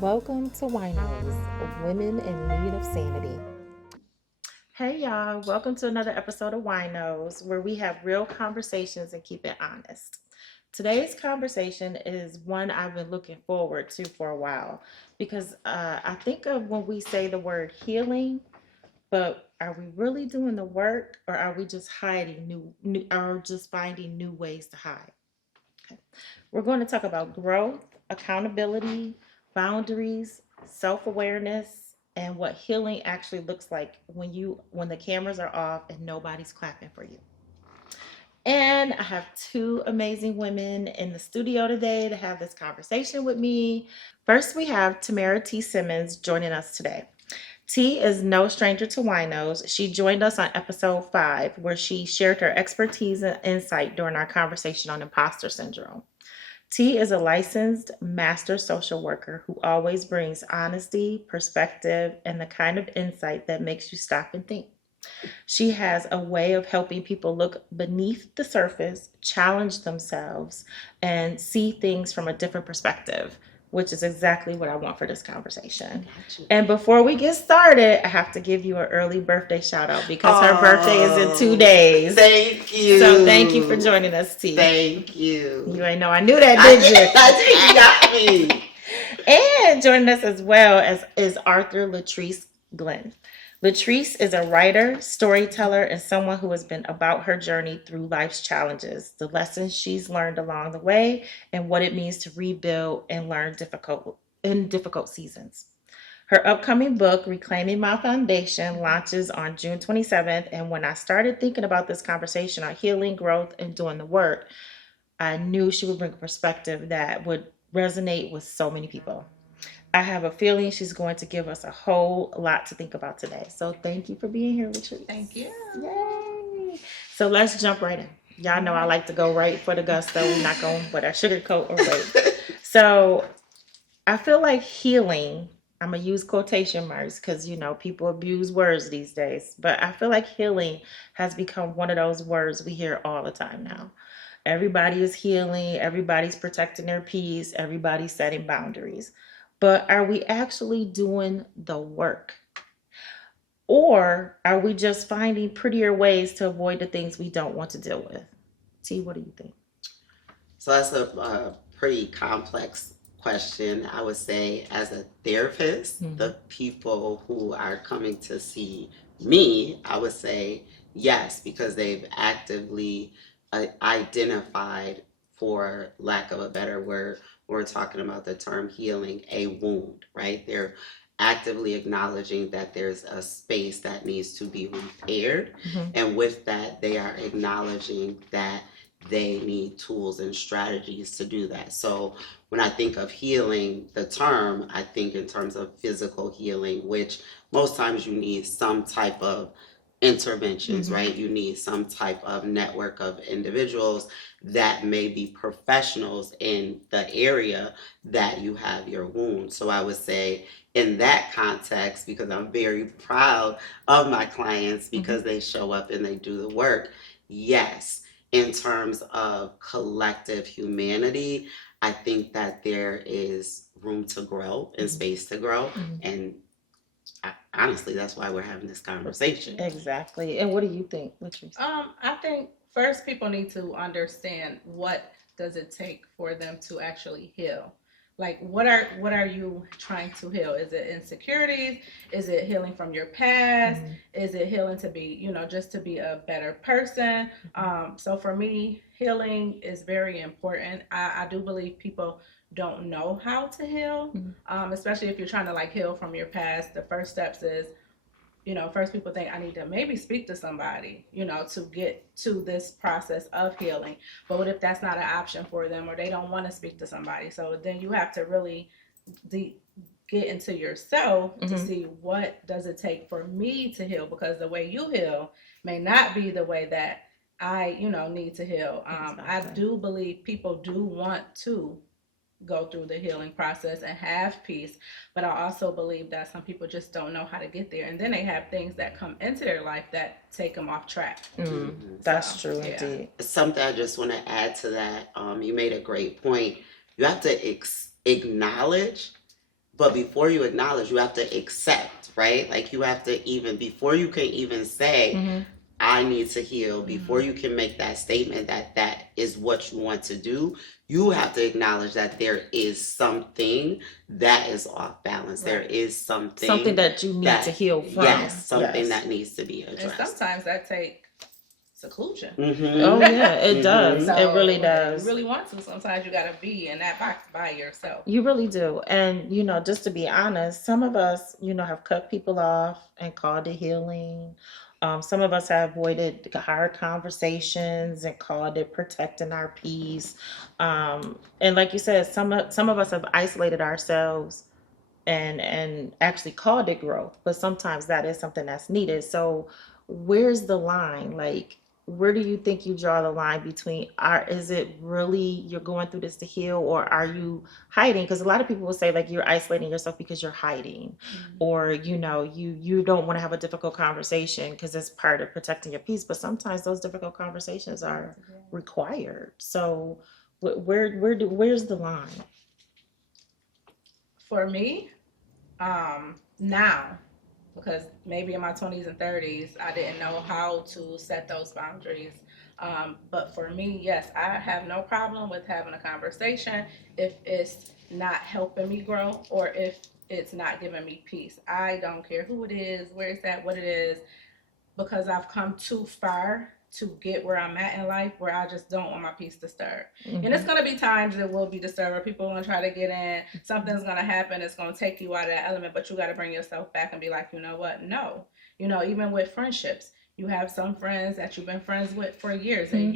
Welcome to WINOS, Women in Need of Sanity. Hey y'all, welcome to another episode of WINOS, where we have real conversations and keep it honest. Today's conversation is one I've been looking forward to for a while because I think of when we say the word healing, but are we really doing the work, or are we just hiding new or just finding new ways to hide? Okay. We're going to talk about growth, accountability, boundaries, self-awareness, and what healing actually looks like when the cameras are off and nobody's clapping for you. And I have two amazing women in the studio today to have this conversation with me. First, we have Tamara T. Simmons joining us today. T is no stranger to winos. She joined us on episode 5, where she shared her expertise and insight during our conversation on imposter syndrome. T is a licensed master social worker who always brings honesty, perspective, and the kind of insight that makes you stop and think. She has a way of helping people look beneath the surface, challenge themselves, and see things from a different perspective, which is exactly what I want for this conversation. And before we get started, I have to give you an early birthday shout out because her birthday is in 2 days. Thank you. So thank you for joining us, T. Thank you. You ain't know I knew that, did you? I did. You got me. And joining us as well as is Arthur Latrice Gleen. Latrice is a writer, storyteller, and someone who has been about her journey through life's challenges, the lessons she's learned along the way, and what it means to rebuild and learn difficult seasons. Her upcoming book, Reclaiming My Foundation, launches on June 27th. And when I started thinking about this conversation on healing, growth, and doing the work, I knew she would bring a perspective that would resonate with so many people. I have a feeling she's going to give us a whole lot to think about today. So thank you for being here, Latrice. Thank you. Yay! So let's jump right in. Y'all know I like to go right for the gusto. We're not going with a sugarcoat or wait. So I feel like healing, I'm going to use quotation marks because, people abuse words these days. But I feel like healing has become one of those words we hear all the time now. Everybody is healing. Everybody's protecting their peace. Everybody's setting boundaries. But are we actually doing the work? Or are we just finding prettier ways to avoid the things we don't want to deal with? T, what do you think? So that's a pretty complex question. I would say, as a therapist, the people who are coming to see me, I would say yes, because they've actively identified, for lack of a better word, we're talking about the term healing, a wound, right? They're actively acknowledging that there's a space that needs to be repaired. And with that, they are acknowledging that they need tools and strategies to do that. So when I think of healing, the term, I think in terms of physical healing, which most times you need some type of interventions, right? You need some type of network of individuals that may be professionals in the area that you have your wound. So I would say in that context, because I'm very proud of my clients because they show up and they do the work, yes. In terms of collective humanity, I think that there is room to grow and space to grow. And honestly, that's why we're having this conversation. Exactly. And what do you think, Latrice? I think first people need to understand what does it take for them to actually heal. Like what are you trying to heal? Is it insecurities? Is it healing from your past? Is it healing to be, just to be a better person? So for me, healing is very important. I do believe people don't know how to heal, especially if you're trying to heal from your past. The first steps is, first people think I need to maybe speak to somebody, to get to this process of healing. But what if that's not an option for them, or they don't want to speak to somebody? So then you have to really get into yourself to see what does it take for me to heal, because the way you heal may not be the way that I, need to heal. Exactly. I do believe people do want to go through the healing process and have peace, but I also believe that some people just don't know how to get there, and then they have things that come into their life that take them off track. That's true, indeed. Something I just want to add to that, you made a great point. You have to acknowledge But before you acknowledge, you have to accept, right? Like you have to even, before you can even say, I need to heal, before you can make that statement that that is what you want to do, you have to acknowledge that there is something that is off balance. There is something that you need to heal from. Yes, something that needs to be addressed. And sometimes that takes seclusion. Oh yeah, it does. So, it really does. You really want to. Sometimes you gotta be in that box by yourself. You really do. And just to be honest, some of us, have cut people off and called it healing. Some of us have avoided hard conversations and called it protecting our peace. And like you said, some of us have isolated ourselves and actually called it growth, but sometimes that is something that's needed. So where's the line? Like, where do you think you draw the line between is it really you're going through this to heal, or are you hiding? Because a lot of people will say like you're isolating yourself because you're hiding, or you don't want to have a difficult conversation because it's part of protecting your peace. But sometimes those difficult conversations are required. So where's the line? For me, now, because maybe in my 20s and 30s, I didn't know how to set those boundaries. But for me, yes, I have no problem with having a conversation if it's not helping me grow or if it's not giving me peace. I don't care who it is, where it's at, what it is, because I've come too far to get where I'm at in life where I just don't want my peace disturbed. And it's going to be times that will be disturbed where people are going to try to get in. Something's going to happen. It's going to take you out of that element, but you got to bring yourself back and be like, you know what? No. Even with friendships, you have some friends that you've been friends with for years and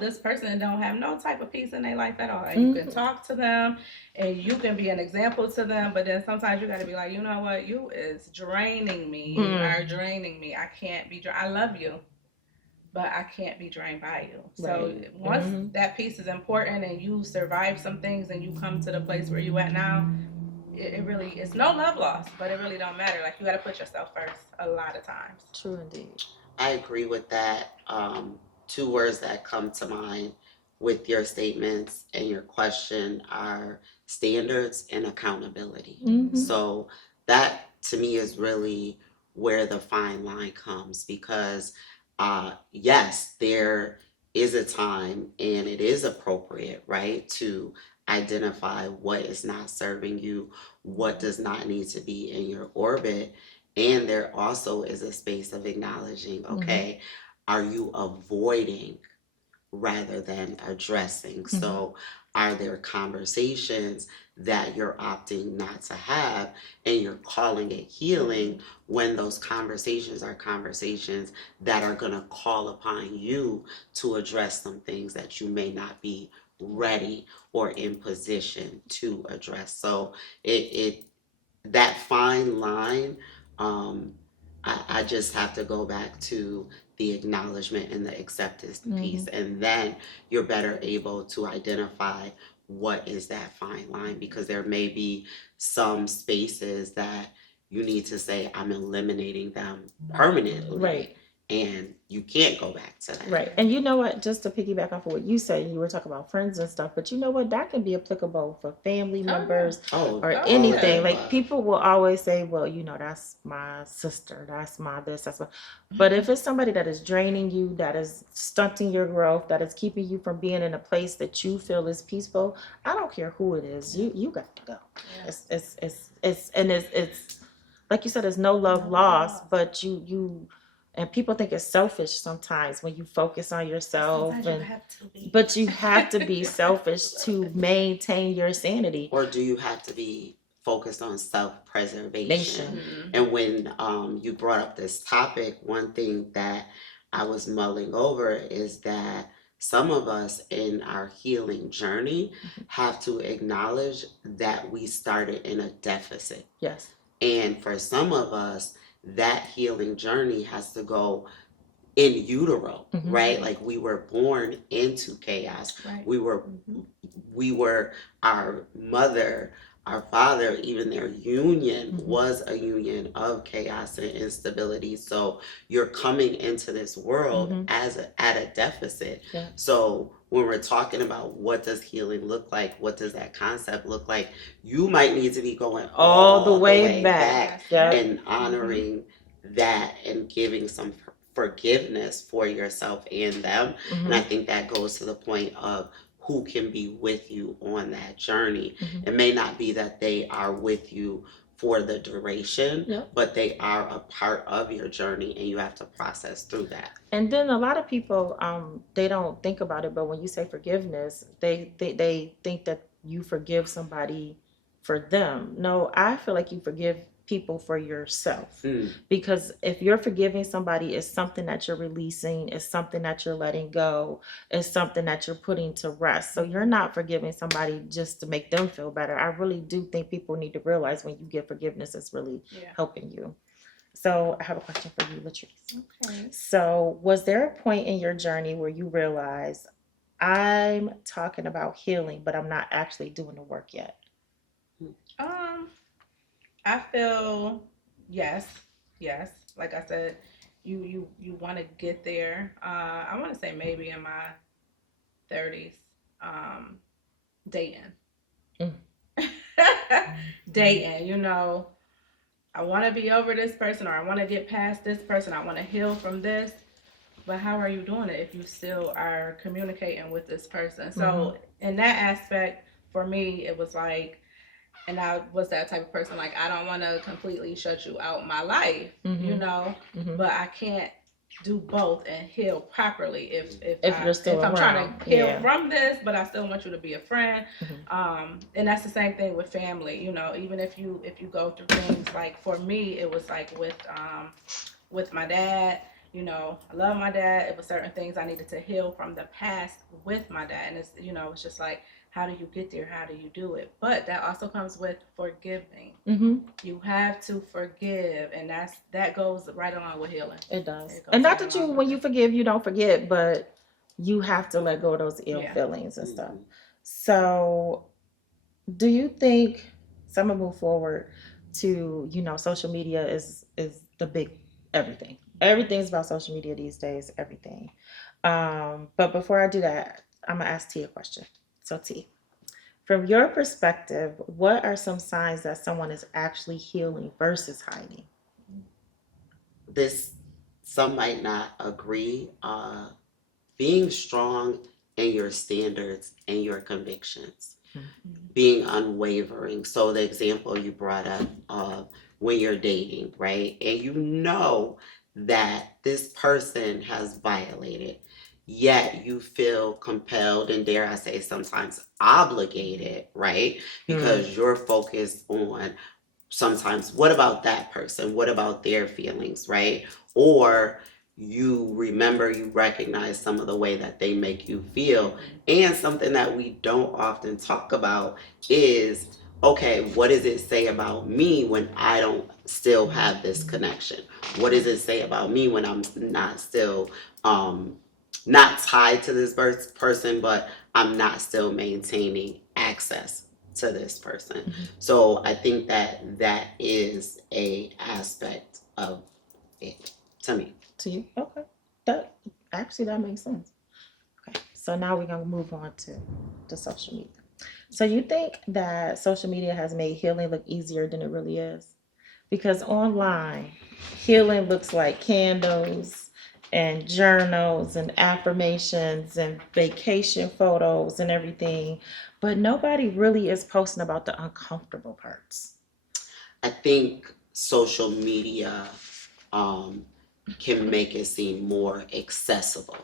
this person don't have no type of peace in their life at all. And you can talk to them and you can be an example to them, but then sometimes you got to be like, you know what? You is draining me. You are draining me. I can't be I love you, but I can't be drained by you. So once that piece is important and you survive some things and you come to the place where you at now, it really, it's no love lost, but it really don't matter. Like you got to put yourself first a lot of times. True indeed. I agree with that. Two words that come to mind with your statements and your question are standards and accountability. So that to me is really where the fine line comes, because yes, there is a time and it is appropriate, right, to identify what is not serving you, what does not need to be in your orbit. And there also is a space of acknowledging, okay, are you avoiding rather than addressing? So are there conversations that you're opting not to have and you're calling it healing when those conversations are conversations that are going to call upon you to address some things that you may not be ready or in position to address? So that fine line, I just have to go back to the acknowledgement and the acceptance piece, and then you're better able to identify what is that fine line, because there may be some spaces that you need to say, I'm eliminating them permanently. Right. And you can't go back to that. Right. And you know what, just to piggyback off of what you said, you were talking about friends and stuff, but you know what, that can be applicable for family members or anything. Like people will always say, well, that's my sister, that's my this, that's my, but if it's somebody that is draining you, that is stunting your growth, that is keeping you from being in a place that you feel is peaceful, I don't care who it is, you got to go. It's like you said, there's no love lost, but you and people think it's selfish sometimes when you focus on yourself, but you have to be selfish to maintain your sanity. Or do you have to be focused on self-preservation? And when you brought up this topic, one thing that I was mulling over is that some of us in our healing journey have to acknowledge that we started in a deficit. Yes. And for some of us, that healing journey has to go in utero, right? Like we were born into chaos. Right. We were our mother our father, even their union was a union of chaos and instability. So you're coming into this world at a deficit. Yeah. So when we're talking about what does healing look like, what does that concept look like, you might need to be going all the way back. Yeah. and honoring that and giving some forgiveness for yourself and them. And I think that goes to the point of who can be with you on that journey. It may not be that they are with you for the duration, but they are a part of your journey, and you have to process through that. And then a lot of people, they don't think about it, but when you say forgiveness, they think that you forgive somebody for them. No, I feel like you forgive people for yourself, because if you're forgiving somebody, it's something that you're releasing, it's something that you're letting go, it's something that you're putting to rest. So you're not forgiving somebody just to make them feel better. I really do think people need to realize when you give forgiveness, it's really helping you. So I have a question for you, Latrice. Okay. So was there a point in your journey where you realized, I'm talking about healing, but I'm not actually doing the work yet? I feel yes. Like I said, you want to get there. I want to say maybe in my 30s, dating. Dating, you know, I want to be over this person, or I want to get past this person. I want to heal from this. But how are you doing it if you still are communicating with this person? So in that aspect, for me, it was like, and I was that type of person, like, I don't want to completely shut you out my life, you know, but I can't do both and heal properly if I'm trying to heal from this, but I still want you to be a friend. And that's the same thing with family, you know, even if you go through things, like for me, it was like with my dad. You know, I love my dad. It was certain things I needed to heal from the past with my dad. And it's, you know, it's just like, how do you get there? How do you do it? But that also comes with forgiving. You have to forgive. And that goes right along with healing. It does. And not that when you forgive, you don't forget, but you have to let go of those ill feelings and stuff. So do you think, so I'm going to move forward to, you know, social media is the big everything. Everything's about social media these days, everything. But before I do that, I'm going to ask T a question. So T, from your perspective, what are some signs that someone is actually healing versus hiding? Some might not agree. Being strong in your standards and your convictions. Being unwavering. So the example you brought up, when you're dating, right? And you know that this person has violated, yet you feel compelled and, dare I say, sometimes obligated, right? Because you're focused on sometimes, what about that person? What about their feelings, right? Or you remember, you recognize some of the way that they make you feel. And something that we don't often talk about is, okay, what does it say about me when I don't still have this connection? What does it say about me when I'm not still not tied to this person, but I'm not still maintaining access to this person? So I think that is a aspect of it to me. To you? Okay. That makes sense. Okay. So now we're gonna move on to social media. So you think that social media has made healing look easier than it really is? Because online, healing looks like candles and journals and affirmations and vacation photos and everything, but nobody really is posting about the uncomfortable parts. I think social media can make it seem more accessible,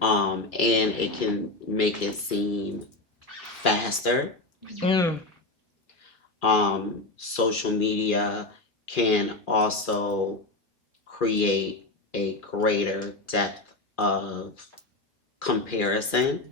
and it can make it seem faster. Social media can also create a greater depth of comparison.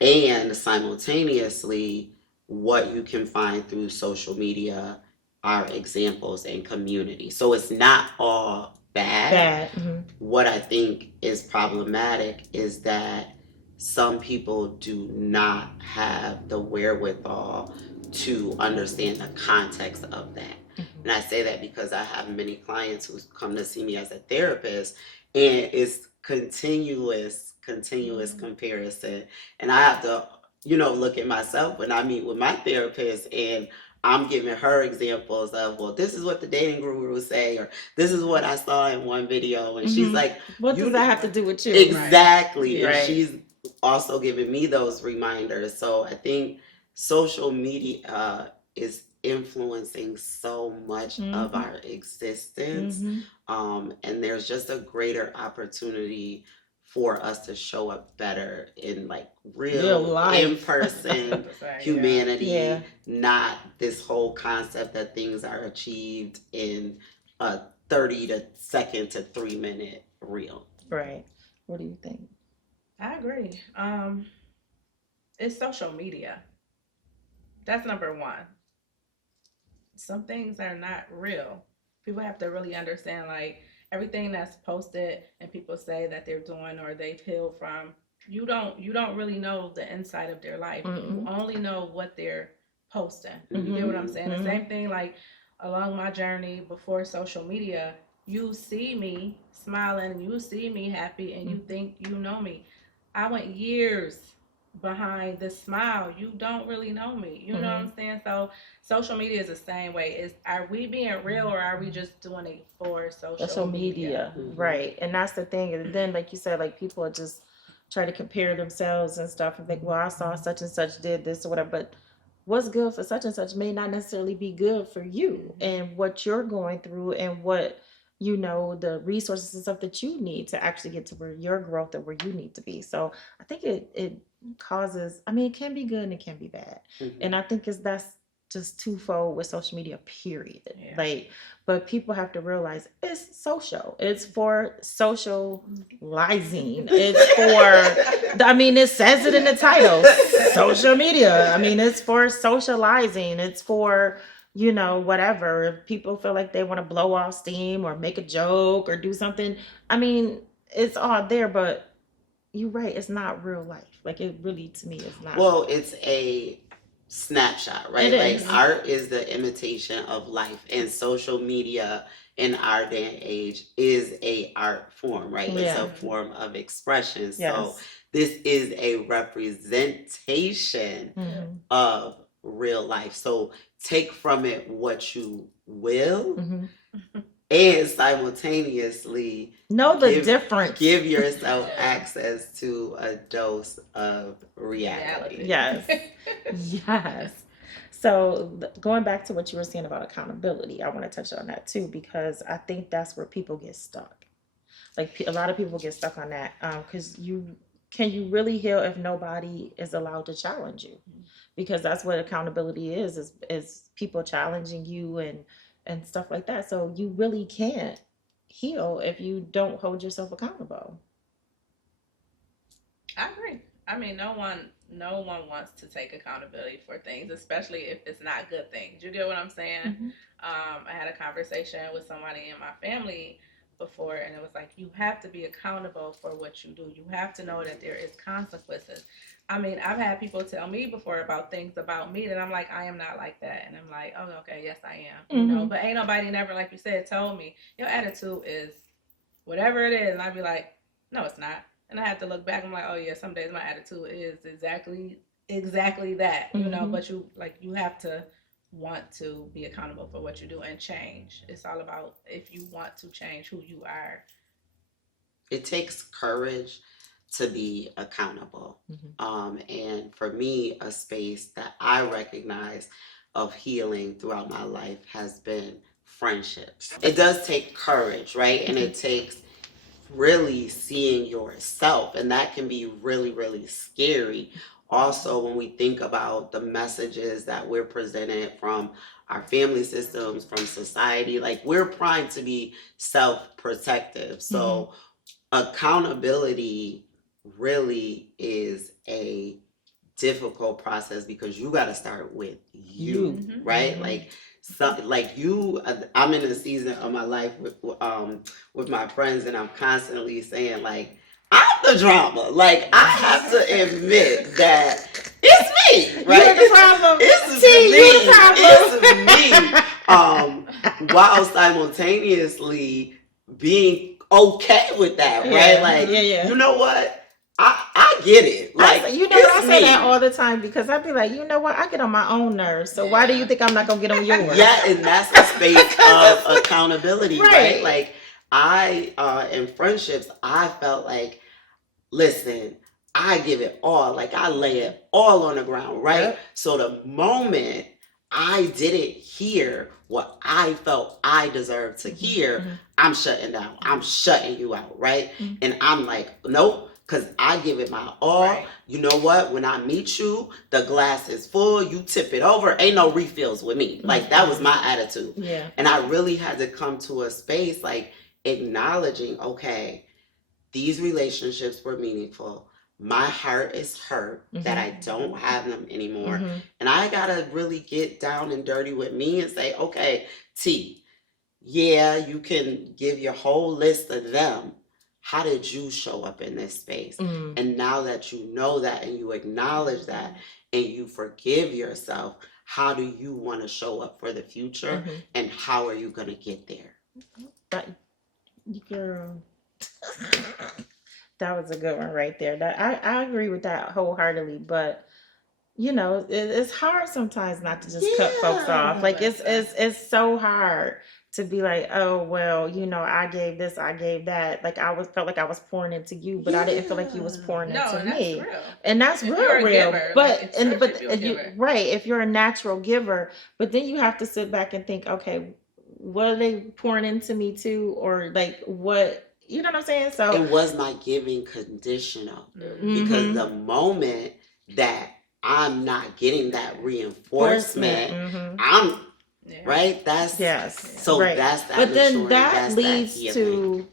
And simultaneously, what you can find through social media are examples and community. So it's not all bad. What I think is problematic is that some people do not have the wherewithal to understand the context of that. And I say that because I have many clients who come to see me as a therapist, and it's continuous comparison. And I have to, look at myself when I meet with my therapist, and I'm giving her examples of, well, this is what the dating gurus say, or this is what I saw in one video. And she's like, what does that have to do with you? exactly. Right. And she's also giving me those reminders. So I think social media is influencing so much of our existence. And there's just a greater opportunity for us to show up better in like real life. in-person humanity, not this whole concept that things are achieved in a 30 second to 3 minute reel. Right. What do you think? I agree. It's social media. That's number one. Some things are not real. People have to really understand, like, everything that's posted and people say that they're doing or they've healed from, you don't really know the inside of their life. You only know what they're posting. You get what I'm saying? The same thing, like, along my journey before social media, you see me smiling and you see me happy and you think you know me. I went years behind the smile. You don't really know me. You know what I'm saying? So social media is the same way. Are we being real, or are we just doing it for social media? Right. And that's the thing. And then, like you said, like, people are just try to compare themselves and stuff and think, well, I saw such and such did this or whatever, but what's good for such and such may not necessarily be good for you and what you're going through and what, the resources and stuff that you need to actually get to where your growth and where you need to be. So I think it causes, it can be good and it can be bad. And I think that's just twofold with social media, period. Like, but people have to realize it's social. It's for socializing. It's for, it says it in the title, social media. It's for socializing. It's for, whatever. If people feel like they want to blow off steam or make a joke or do something, it's all there, but you're right, it's not real life. Like, it really, to me, is not. Well, it's a snapshot, right? Like, art is the imitation of life, and social media in our day and age is a art form, right? It's a form of expression. So this is a representation of real life. So take from it what you will, and simultaneously know the difference. Give yourself access to a dose of reality. Yes. Yes. So going back to what you were saying about accountability, I want to touch on that too, because I think that's where people get stuck. Like, a lot of people get stuck on that, because can you really heal if nobody is allowed to challenge you? Because that's what accountability is people challenging you and stuff like that. So you really can't heal if you don't hold yourself accountable. I agree. No one wants to take accountability for things, especially if it's not good things. You get what I'm saying? I had a conversation with somebody in my family before, and it was like, you have to be accountable for what you do. You have to know that there is consequences. I've had people tell me before about things about me that I'm like, I am not like that. And I'm like, oh, okay, yes, I am. But ain't nobody never, like you said, told me, your attitude is whatever it is. And I'd be like, no, it's not. And I had to look back. I'm like, oh, yeah, some days my attitude is exactly that, but you have to want to be accountable for what you do and change. It's all about if you want to change who you are. It takes courage to be accountable. And for me, a space that I recognize of healing throughout my life has been friendships. It does take courage, right? And it takes really seeing yourself, and that can be really, really scary. Also, when we think about the messages that we're presented from our family systems, from society, like, we're primed to be self-protective. So accountability really is a difficult process because you got to start with you, right? I'm in a season of my life with my friends, and I'm constantly saying, like, I'm the drama. Like, I have to admit that it's me, right? You're the problem. It's You the me. It's me. While simultaneously being okay with that, right? Like, you know what? I get it. Like, you know what? I say that all the time because I'd be like, you know what? I get on my own nerves. So why do you think I'm not gonna get on yours? Yeah, and that's a space of accountability, right? Like, in friendships, I felt like, listen, I give it all. Like, I lay it all on the ground, right? Yep. So the moment I didn't hear what I felt I deserved to hear, I'm shutting down. I'm shutting you out, right? And I'm like, nope. Because I give it my all. Right. You know what? When I meet you, the glass is full. You tip it over. Ain't no refills with me. Like, that was my attitude. Yeah. And I really had to come to a space like acknowledging, okay, these relationships were meaningful. My heart is hurt that I don't have them anymore. And I got to really get down and dirty with me and say, okay, T, yeah, you can give your whole list of them. How did you show up in this space? And now that you know that and you acknowledge that and you forgive yourself, how do you want to show up for the future? And how are you going to get there? Girl. That was a good one right there. That I agree with that wholeheartedly, but you know, it's hard sometimes not to just cut folks off. Like it's so hard to be like, oh well, you know, I gave this, I gave that. Like felt like I was pouring into you, but I didn't feel like you was pouring into me. Real. And that's real. Giver, but right, if you're a natural giver, but then you have to sit back and think, okay, what are they pouring into me too, or like what? You know what I'm saying? So it was my giving conditional because the moment that I'm not getting that reinforcement, I'm right. That's so right. That's that. But then that leads to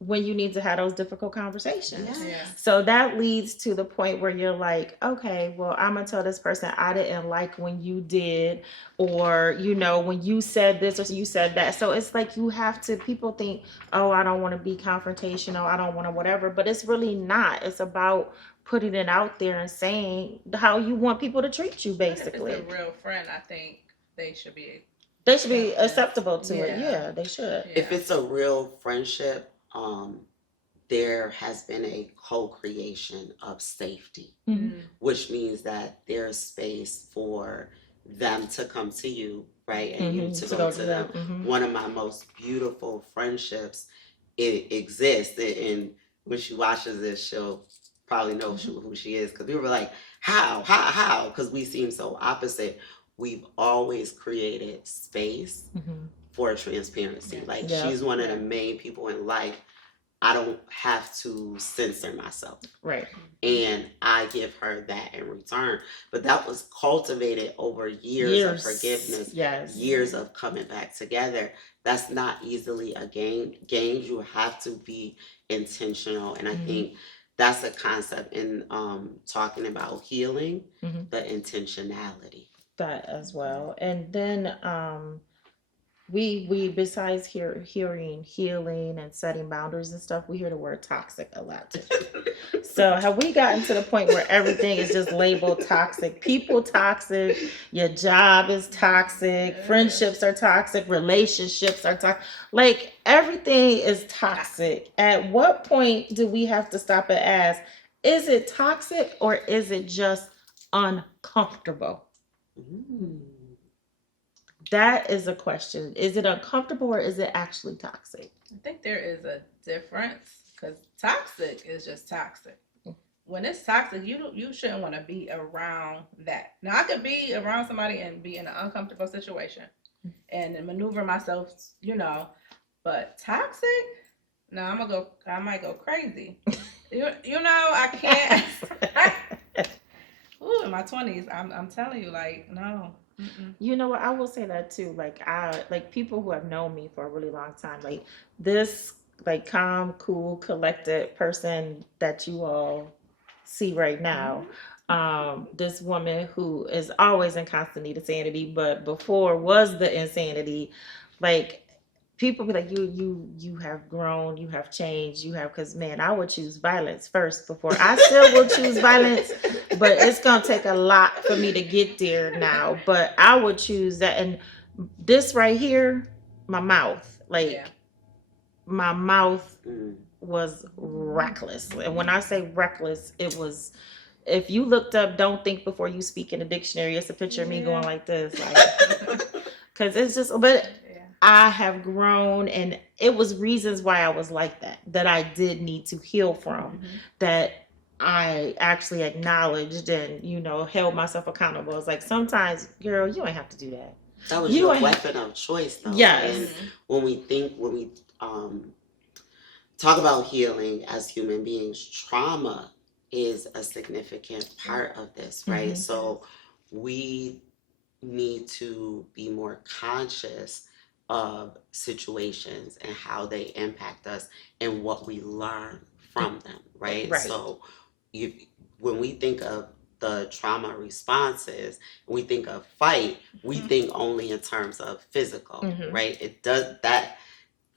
when you need to have those difficult conversations. So that leads to the point where you're like, okay, well, I'm gonna tell this person I didn't like when you did, or you know, when you said this or you said that. So it's like you have to. People think, oh, I don't want to be confrontational, I don't want to whatever, but it's really not. It's about putting it out there and saying how you want people to treat you, basically. If it's a real friend, I think they should be acceptable to it. Yeah, they should. If it's a real friendship, there has been a co-creation of safety, which means that there's space for them to come to you, right? And you to go to them. One of my most beautiful friendships, it exists. And when she watches this, she'll probably know who she is. Because we were like, how? Because we seem so opposite. We've always created space for transparency. Like, she's one of the main people in life. I don't have to censor myself. Right. And I give her that in return. But that was cultivated over years of forgiveness, years of coming back together. That's not easily a game. Games, you have to be intentional. And I think that's a concept in talking about healing, the intentionality. That as well. And then we besides hearing healing and setting boundaries and stuff, we hear the word toxic a lot too. So have we gotten to the point where everything is just labeled toxic? People toxic, your job is toxic, friendships are toxic, relationships are toxic. Like, everything is toxic. At what point do we have to stop and ask, is it toxic or is it just uncomfortable? That is a question. Is it uncomfortable or is it actually toxic? I think there is a difference, because toxic is just toxic. When it's toxic, you shouldn't want to be around that. Now, I could be around somebody and be in an uncomfortable situation and maneuver myself, you know, but toxic? No, I might go crazy. you know, I can't. Ooh, in my 20s, I'm telling you, like, no. You know what? I will say that too. Like people who have known me for a really long time, like this, like calm, cool, collected person that you all see right now. This woman who is always in constant need of sanity, but before was the insanity. Like, people be like, you have grown, you have changed, you have, because man, I would choose violence first before I still will choose violence, but it's gonna take a lot for me to get there now. But I would choose that. And this right here, my mouth, like Yeah. my mouth Mm. was reckless. And when I say reckless, it was, if you looked up "don't think before you speak" in the dictionary, it's a picture of me going like this, like, because it's just, but Yeah. I have grown, and it was reasons why I was like that I did need to heal from, that I actually acknowledged and, held myself accountable. It's like, sometimes, girl, you ain't have to do that. That was You your ain't- weapon of choice, though. Yes. And when we talk about healing as human beings, trauma is a significant part of this, right? So we need to be more conscious of situations and how they impact us and what we learn from them, right? Right. So when we think of the trauma responses, we think of fight, we think only in terms of physical, right? It does that.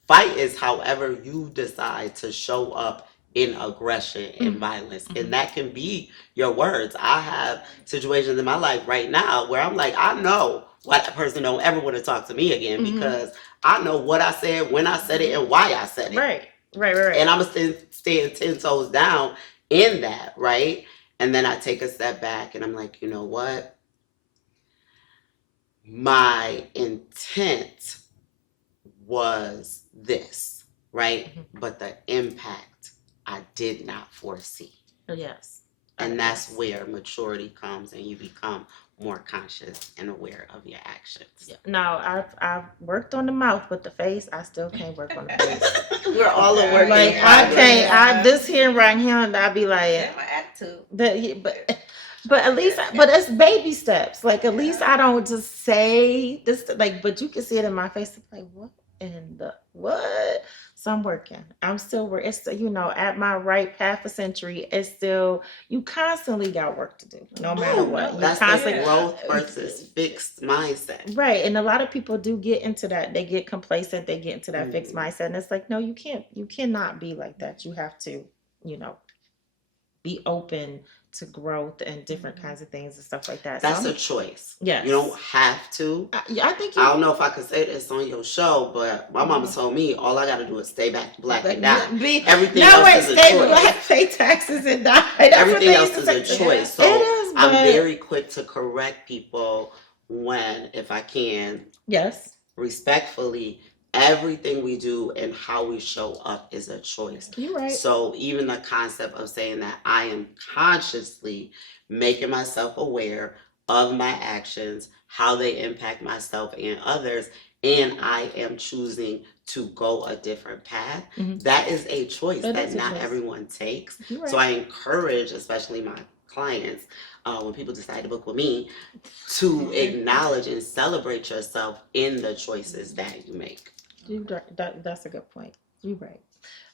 Fight is however you decide to show up in aggression and violence. And that can be your words. I have situations in my life right now where I'm like, I know why that person don't ever want to talk to me again, because I know what I said, when I said it, and why I said it. Right. And I'm staying 10 toes down in that, right? And then I take a step back and I'm like, you know what? My intent was this, right? But the impact I did not foresee. Yes. And that's where maturity comes, and you become more conscious and aware of your actions. Yeah. Now, I've worked on the mouth, but the face, I still can't work on the face. We're all a work Like, in I progress. can't. This here right here, and I'd be like, That's my attitude. but at least, but it's baby steps. Like, at least I don't just say this. Like, but you can see it in my face. It's like, what in the what? So I'm working. I'm still working. It's, at my ripe half a century. It's still, you constantly got work to do, no matter what. You That's constantly the growth versus fixed mindset. Right. And a lot of people do get into that. They get complacent. They get into that fixed mindset. And it's like, no, you can't. You cannot be like that. You have to, be open to growth and different kinds of things and stuff like that. That's a choice. Yes. You don't have to. I think I don't know if I could say this on your show, but my mama told me all I got to do is stay back black and die. Everything else is a choice. Black, pay taxes and die. Everything else is a choice. So it is, but I'm very quick to correct people when, if I can, yes, respectfully, everything we do and how we show up is a choice. You're right. So even the concept of saying that I am consciously making myself aware of my actions, how they impact myself and others, and I am choosing to go a different path, that is a choice that not everyone takes. Right. So I encourage, especially my clients, when people decide to book with me, to acknowledge and celebrate yourself in the choices that you make. That's a good point. You're right.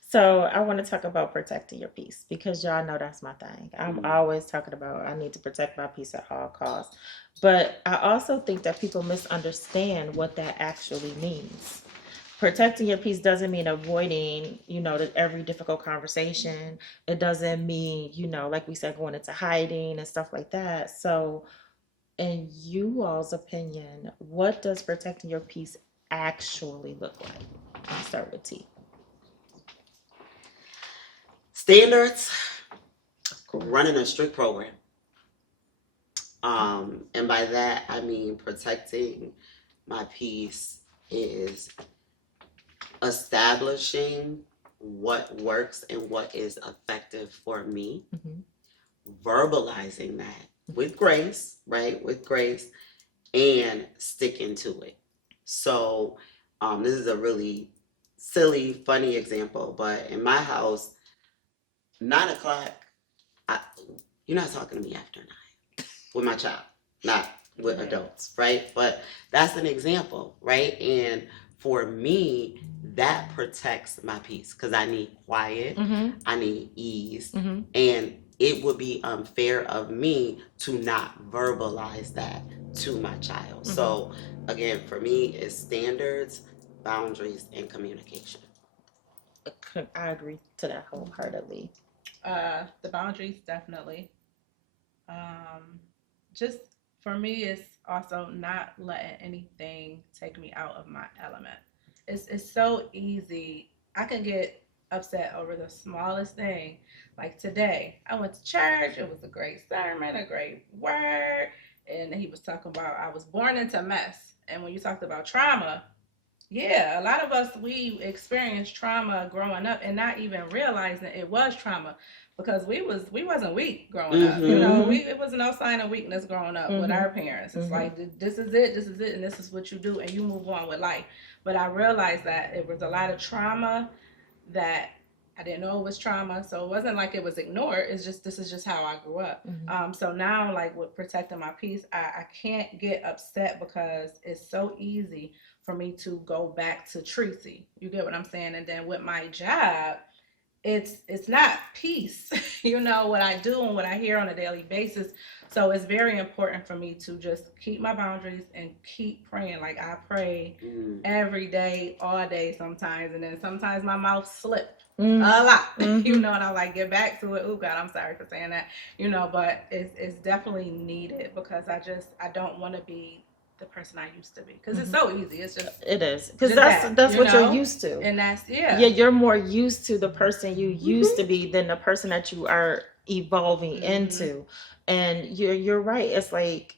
So I want to talk about protecting your peace, because y'all know that's my thing. I'm always talking about I need to protect my peace at all costs. But I also think that people misunderstand what that actually means. Protecting your peace doesn't mean avoiding, every difficult conversation. It doesn't mean, like we said, going into hiding and stuff like that. So in you all's opinion, what does protecting your peace actually look like? I'll start with T. Standards, running a strict program. And by that, I mean protecting my peace is establishing what works and what is effective for me, verbalizing that with grace, right? With grace, and sticking to it. So this is a really silly, funny example, but in my house, 9 o'clock, you're not talking to me after 9 with my child, not with adults, right? But that's an example, right? And for me, that protects my peace, because I need quiet, I need ease, and it would be unfair of me to not verbalize that to my child. So again, for me, it's standards, boundaries and communication. I agree to that wholeheartedly. The boundaries, definitely. Um, just for me, it's also not letting anything take me out of my element. It's so easy. I can get upset over the smallest thing. Like today, I went to church. It was a great sermon, a great word, and he was talking about I was born into mess. And when you talked about trauma, yeah, a lot of us we experienced trauma growing up and not even realizing it was trauma because we wasn't weak growing up. You know, Mm-hmm. it was no sign of weakness growing up with Mm-hmm. our parents. It's Mm-hmm. like this is it, and this is what you do, and you move on with life. But I realized that it was a lot of trauma that I didn't know it was trauma, so it wasn't like it was ignored. It's just this is just how I grew up. So now, like with protecting my peace, I can't get upset because it's so easy for me to go back to Tracy. You get what I'm saying? And then with my job, it's not peace. You know what I do and what I hear on a daily basis. So it's very important for me to just keep my boundaries and keep praying. Like I pray every day, all day sometimes, and then sometimes my mouth slips a lot. You know, and I like get back to it. Oh God, I'm sorry for saying that. You know, but it's definitely needed because I don't want to be the person I used to be because it's so easy. It's just it is because just that's you what know? you're used to, And that's yeah, you're more used to the person you used to be than the person that you are evolving into. And you're right, it's like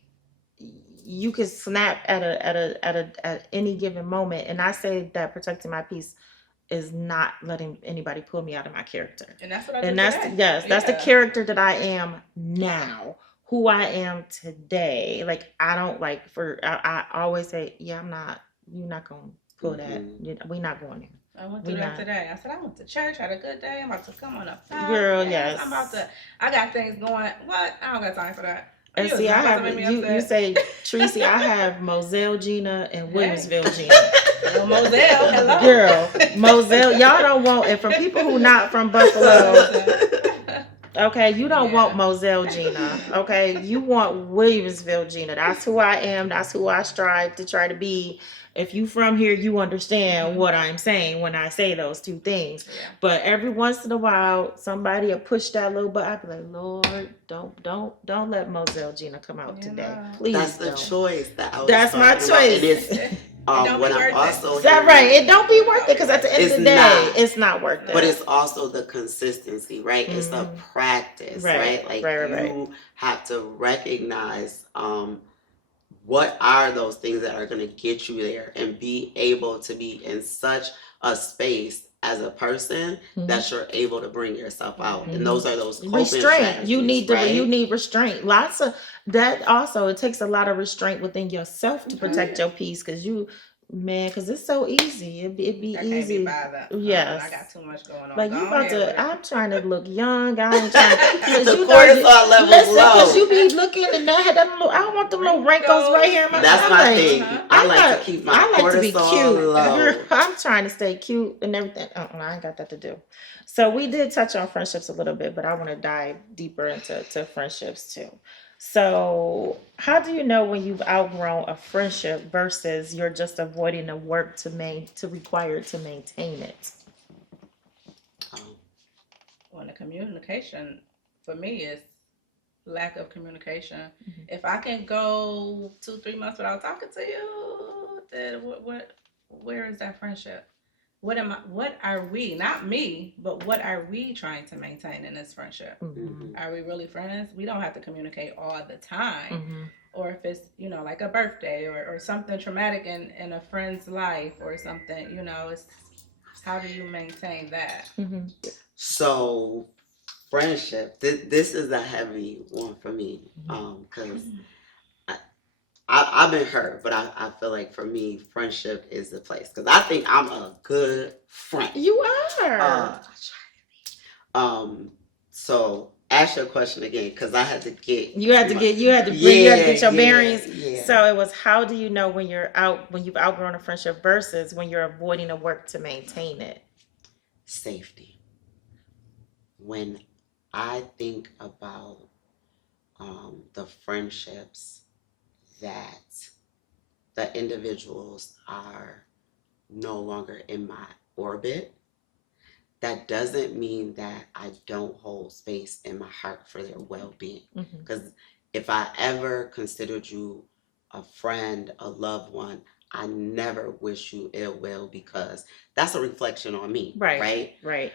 you could snap at any given moment. And I say that protecting my peace is not letting anybody pull me out of my character. And that's what I And do that's today. that's the character that I am now, who I am today. Like I don't like I always say, yeah, you're not gonna pull that. We're not going there. I went through that today. I said I went to church, had a good day. I'm about to come on a podcast. Girl, yes. I'm about to. I got things going. What? I don't got time for that. And see, I have you say Tracy. I have Moselle Gina and Williamsville Gina. Well, Moselle, hello, girl, Moselle. Y'all don't want. And for people who not from Buffalo, okay, you don't want Moselle Gina. Okay, you want Williamsville Gina. That's who I am. That's who I strive to try to be. If you from here, you understand what I'm saying when I say those two things. Yeah. But every once in a while, somebody will push that little button. I'll be like, Lord, don't let Moselle Gina come out today. Please. That's the don't. choice that I was That's my choice. What I'm also is that right? It don't be worth it because at the end of the day, it's not worth it. But it's also the consistency, right? It's a practice, right? Like you have to recognize what are those things that are going to get you there and be able to be in such a space as a person that you're able to bring yourself out. And those are those coping restraint. You need right? You need restraint. Lots of that. Also, it takes a lot of restraint within yourself to protect your peace because because it's so easy. It'd be easy. Yes. I got too much going on. Like you about to. I'm trying to look young. I ain't trying to. Because you cortisol levels low. Because you be looking and that little. I don't want them little wrinkles right here in my. That's my thing. I like to keep my cortisol to be cute. Low. I'm trying to stay cute and everything. I ain't got that to do. So we did touch on friendships a little bit, but I want to dive deeper into friendships too. So how do you know when you've outgrown a friendship versus you're just avoiding the work required to maintain it? Well, the communication for me is lack of communication. If I can go 2-3 months without talking to you, then where is that friendship? What are we, not me, but what are we trying to maintain in this friendship? Are we really friends? We don't have to communicate all the time. Or if it's, like a birthday or something traumatic in a friend's life or something, it's how do you maintain that? So friendship, this is a heavy one for me because I've been hurt, but I feel like for me, friendship is the place because I think I'm a good friend. You are. So ask your question again because I had to get. You had to get your bearings. Yeah. So it was, how do you know when you've outgrown a friendship versus when you're avoiding the work to maintain it? Safety. When I think about the friendships that the individuals are no longer in my orbit, that doesn't mean that I don't hold space in my heart for their well-being. Because if I ever considered you a friend, a loved one, I never wish you ill will, because that's a reflection on me, right? Right.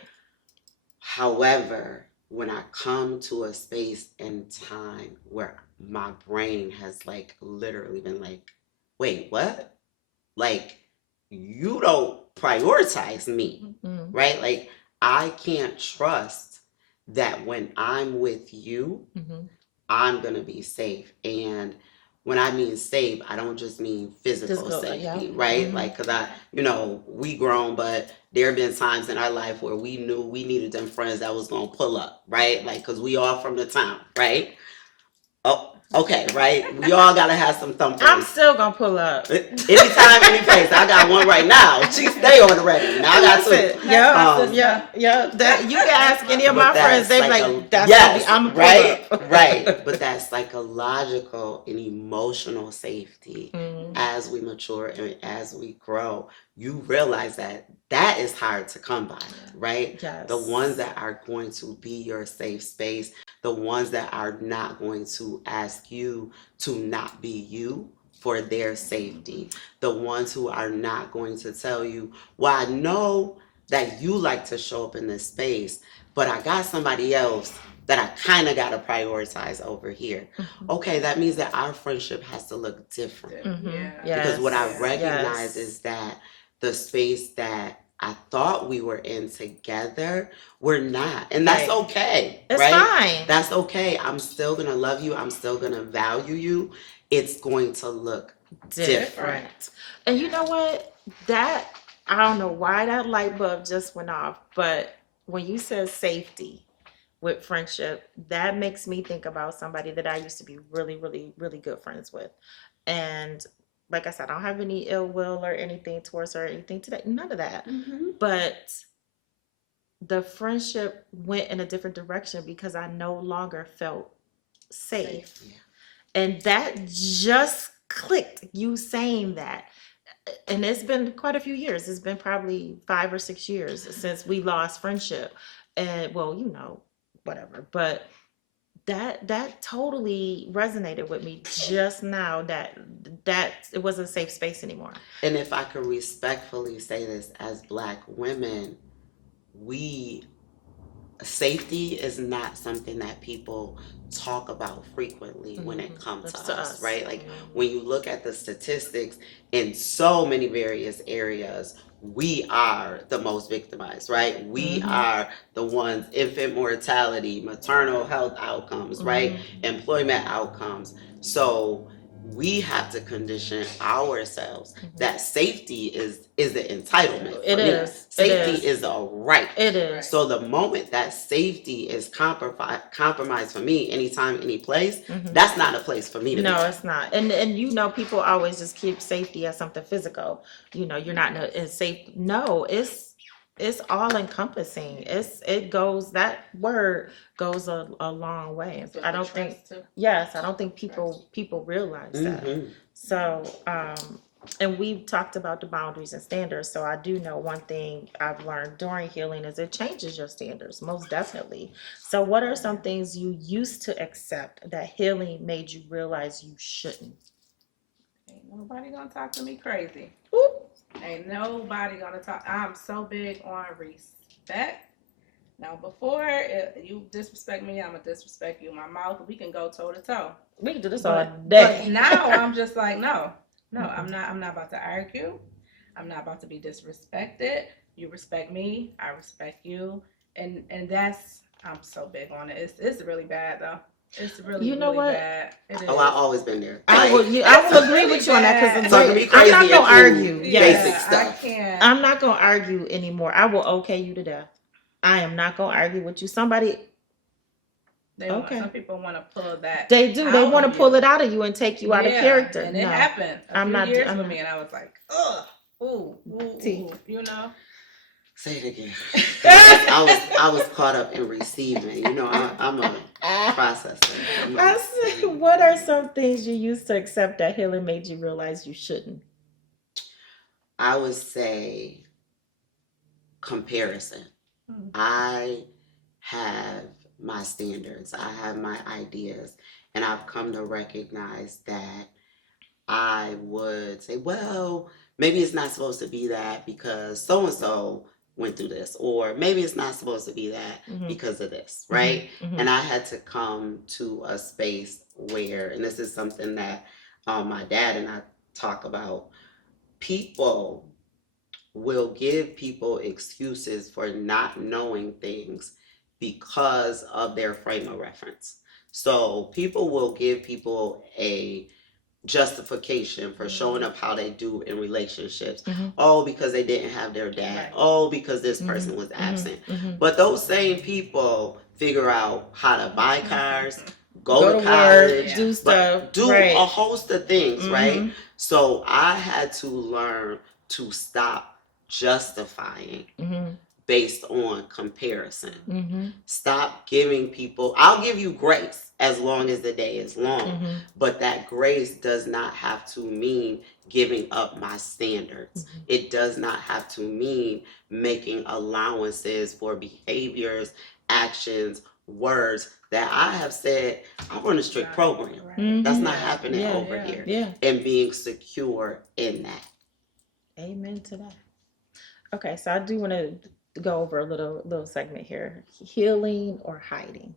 However, when I come to a space and time where my brain has like literally been like, wait, what? Like, you don't prioritize me, right? Like, I can't trust that when I'm with you, I'm going to be safe. And when I mean safe, I don't just mean physical safety, right? Like, because we grown, but there have been times in our life where we knew we needed them friends that was going to pull up, right? Like, because we all from the town, right? Oh, okay, right? We all gotta have some thumpers. I'm still gonna pull up. Anytime, any place. I got one right now. She stay on the ready. Now I got two. Yeah. That you can ask any of my friends. They be like, "That's yes, I'm gonna right, pull up." right. But that psychological and emotional safety, as we mature and as we grow, you realize that is hard to come by, right? Yes. The ones that are going to be your safe space, the ones that are not going to ask you to not be you for their safety, the ones who are not going to tell you, well, I know that you like to show up in this space, but I got somebody else that I kind of got to prioritize over here. Okay, that means that our friendship has to look different. Because what I recognize is that the space that I thought we were in together, we're not. And that's okay. It's right? fine. That's okay. I'm still going to love you. I'm still going to value you. It's going to look different. And you know what? That, I don't know why that light bulb just went off, but when you said safety with friendship, that makes me think about somebody that I used to be really, really, really good friends with. And like I said, I don't have any ill will or anything towards her or anything today. None of that. But the friendship went in a different direction because I no longer felt safe. And that just clicked, you saying that. And it's been quite a few years. It's been probably 5 or 6 years since we lost friendship. And well, whatever. But that totally resonated with me just now, that it wasn't a safe space anymore. And if I could respectfully say this, as Black women, safety is not something that people talk about frequently when it comes to us, right? Like when you look at the statistics in so many various areas, we are the most victimized, right? We are the ones, infant mortality, maternal health outcomes, right? Employment outcomes. So we have to condition ourselves that safety is an entitlement. It is. Safety is a right. It is. So the moment that safety is compromised for me, anytime, any place, that's not a place for me to be. No, it's not. And people always just keep safety as something physical. You're not in safe. No, it's all encompassing. That word goes a long way. I don't think people realize that. So and we've talked about the boundaries and standards. So I do know one thing I've learned during healing is it changes your standards, most definitely. So what are some things you used to accept that healing made you realize you shouldn't? Ain't nobody gonna talk to me crazy. Oop. Ain't nobody gonna talk. I'm so big on respect. Now, before you disrespect me, I'm gonna disrespect you. My mouth, we can go toe to toe. We can do this all day. But now I'm just like, no, I'm not about to argue. I'm not about to be disrespected. You respect me, I respect you, and that's, I'm so big on it. It's really bad though. It's really, really bad. It is. Oh, I've always been there. I will agree with you on that because I'm not gonna argue. Basic stuff. I can't. I'm not gonna argue anymore. I will okay you to death. I am not gonna argue with you. Some people want to pull that. They do. They want to pull it out of you and take you out of character. And it happened a few years with me, and I was like, ugh, ooh, Say it again. I was caught up in receiving. I'm a processor. I said, what are some things you used to accept that healing made you realize you shouldn't? I would say comparison. I have my standards, I have my ideas, and I've come to recognize that I would say, well, maybe it's not supposed to be that because so and so went through this, or maybe it's not supposed to be that because of this, right? And I had to come to a space where, and this is something that my dad and I talk about, people will give people excuses for not knowing things because of their frame of reference. So people will give people a justification for showing up how they do in relationships. Oh, because they didn't have their dad. Right. Oh, because this person was absent. But those same people figure out how to buy cars, go to college, work, do stuff, do right. a host of things, right? So I had to learn to stop justifying based on comparison. Stop giving people, I'll give you grace as long as the day is long, but that grace does not have to mean giving up my standards. It does not have to mean making allowances for behaviors, actions, words that I have said, I run a strict program. That's not happening over here. Yeah. And being secure in that. Amen to that. Okay, so I do want to go over a little segment here: healing or hiding.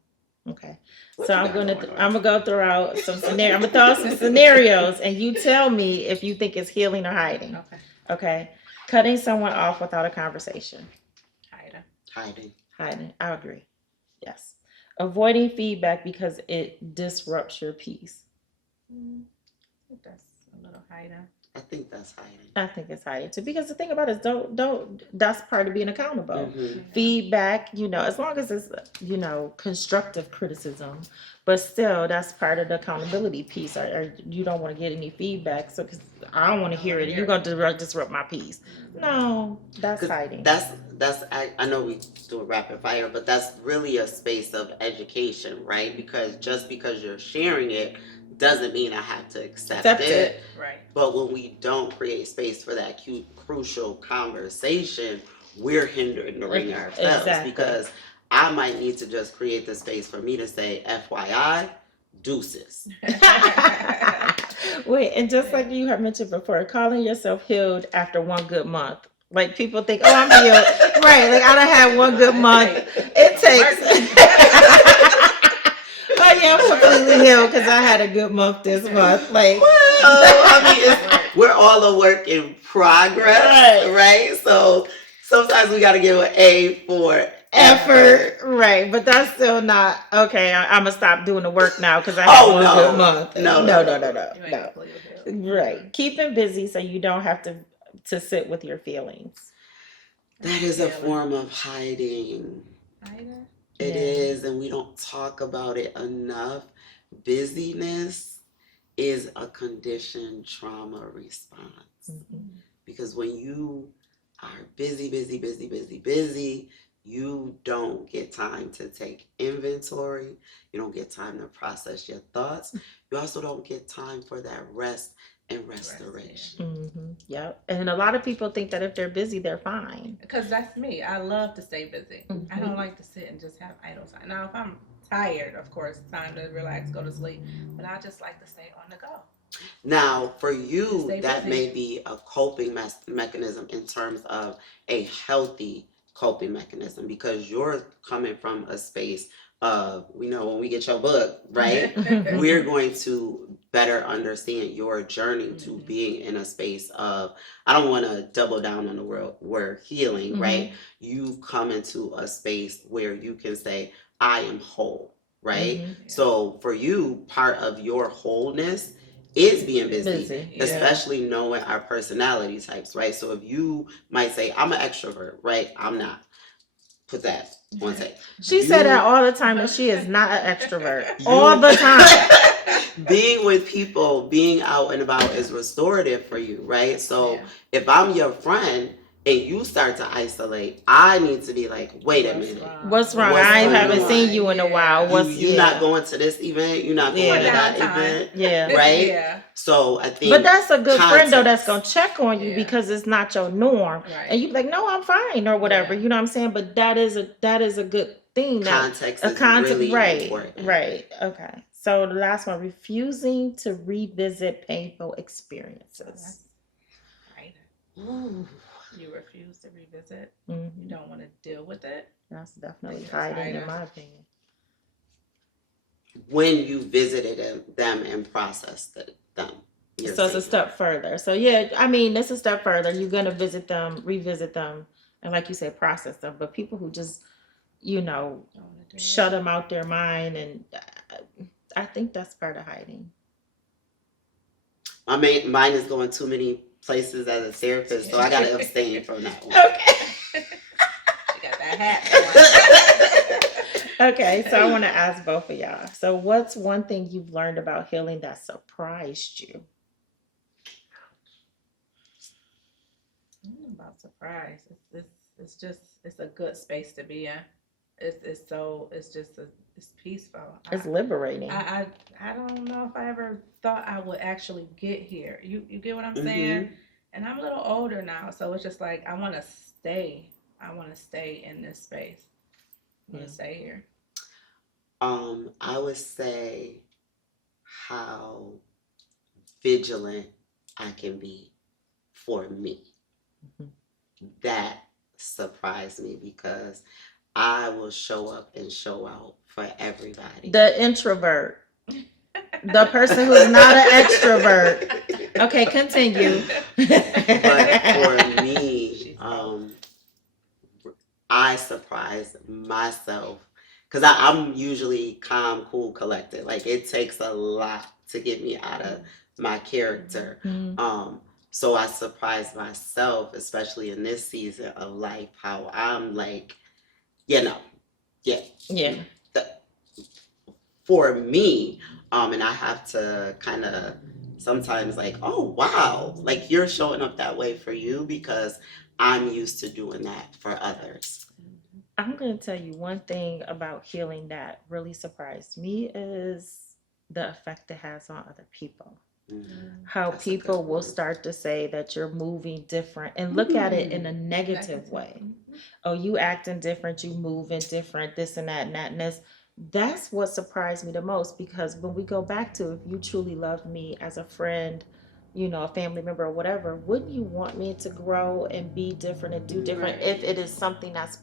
Okay, so I'm gonna go throw out some scenarios. I'm gonna throw out some scenarios, and you tell me if you think it's healing or hiding. Okay. Cutting someone off without a conversation. Hiding. I agree. Yes. Avoiding feedback because it disrupts your peace. That's a little hiding. I think that's hiding. I think it's hiding too, because the thing about it is don't that's part of being accountable. Feedback, as long as it's constructive criticism, but still that's part of the accountability piece. Or you don't want to get any feedback, so because I don't want to hear it, you're going to disrupt my peace. No, that's hiding. That's I know we do a rapid fire, but that's really a space of education, right? Because just because you're sharing it doesn't mean I have to accept it. Right. But when we don't create space for that crucial conversation, we're hindering ourselves. Because I might need to just create the space for me to say, FYI, deuces. Wait, and just like you have mentioned before, calling yourself healed after one good month. Like people think, oh, I'm healed. Right, like I done had one good month. It takes... Oh yeah, I'm completely healed because I had a good month this month. Like, we're all a work in progress, right? So sometimes we got to give an A for effort, right? But that's still not okay. I'm gonna stop doing the work now because I had one good month. No. Right, keeping busy so you don't have to sit with your feelings. That is a form of hiding. It is, and we don't talk about it enough. Busyness is a conditioned trauma response. Because when you are busy, you don't get time to take inventory. You don't get time to process your thoughts. You also don't get time for that rest and restoration. Yep. And a lot of people think that if they're busy, they're fine. Because that's me. I love to stay busy. I don't like to sit and just have idle time. Now, if I'm tired, of course, time to relax, go to sleep. But I just like to stay on the go. Now, for you, that may be a coping mechanism in terms of a healthy coping mechanism, because you're coming from a space of, when we get your book, right, we're going to better understand your journey to being in a space of, I don't want to double down on the word healing, right? You come into a space where you can say, I am whole, right? So for you, part of your wholeness is being busy. Especially knowing our personality types, right? So if you might say, I'm an extrovert, right? I'm not. Put that on tape. She said that all the time, that she is not an extrovert. All the time. Being with people, being out and about is restorative for you, right? So if I'm your friend and you start to isolate, I need to be like, wait a minute. What's wrong? What's I going haven't on? seen you in a while. You not going to this event? You're not going to that event? Yeah. Right? Yeah. So I think, but that's a good friend though that's context. gonna check on you because it's not your norm, and you be like, no, I'm fine or whatever. You know what I'm saying? But that is a good thing. Context That is really right, important. right. Okay. So the last one: refusing to revisit painful experiences. Right. Ooh. You refuse to revisit. Mm-hmm. You don't want to deal with it. That's definitely hiding, in my opinion. When you visited them and processed them. So it's a step further. So yeah, I mean, it's a step further. You're gonna visit them, revisit them, and like you said, process them. But people who just, shut them out their mind, and I think that's part of hiding. Mine is going too many places as a therapist, so I gotta abstain from that one. Okay. You got that hat. Okay, so I want to ask both of y'all. So what's one thing you've learned about healing that surprised you? About surprise. It's a good space to be in. It's peaceful. It's liberating. I don't know if I ever thought I would actually get here. You get what I'm saying? And I'm a little older now, so it's just like I want to stay. I want to stay in this space. I want to stay here. I would say how vigilant I can be for me. That surprised me because I will show up and show out for everybody. The introvert. The person who's not an extrovert. Okay, continue. But for me, I surprise myself because I'm usually calm, cool, collected. Like it takes a lot to get me out of my character. So I surprise myself, especially in this season of life, how I'm like, for me, and I have to kind of sometimes like, oh wow, like you're showing up that way for you because I'm used to doing that for others. I'm going to tell you one thing about healing that really surprised me is the effect it has on other people. How that's people will start to say that you're moving different and look at it in a negative way. Oh, you acting different, you moving different, this and that and that and this. That's what surprised me the most, because when we go back to, if you truly love me as a friend, a family member or whatever, wouldn't you want me to grow and be different and do different if it is something that's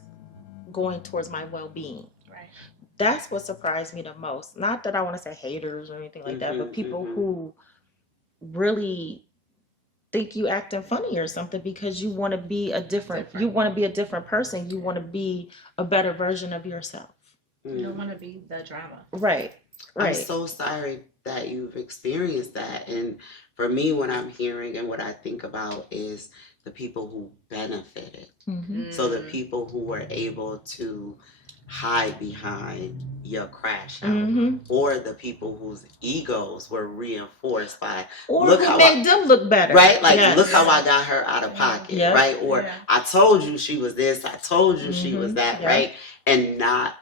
going towards my well-being? Right. That's what surprised me the most. Not that I want to say haters or anything like that, but people who really think you acting funny or something because you want to be a different person. You want to be a better version of yourself. You don't want to be the drama. Right. I'm so sorry that you've experienced that. And for me, what I'm hearing and what I think about is the people who benefited. So the people who were able to hide behind your crash out, or the people whose egos were reinforced by, or look how made them look better, right? Like, look how I got her out of pocket, right? Or I told you she was this, I told you she was that, right? And not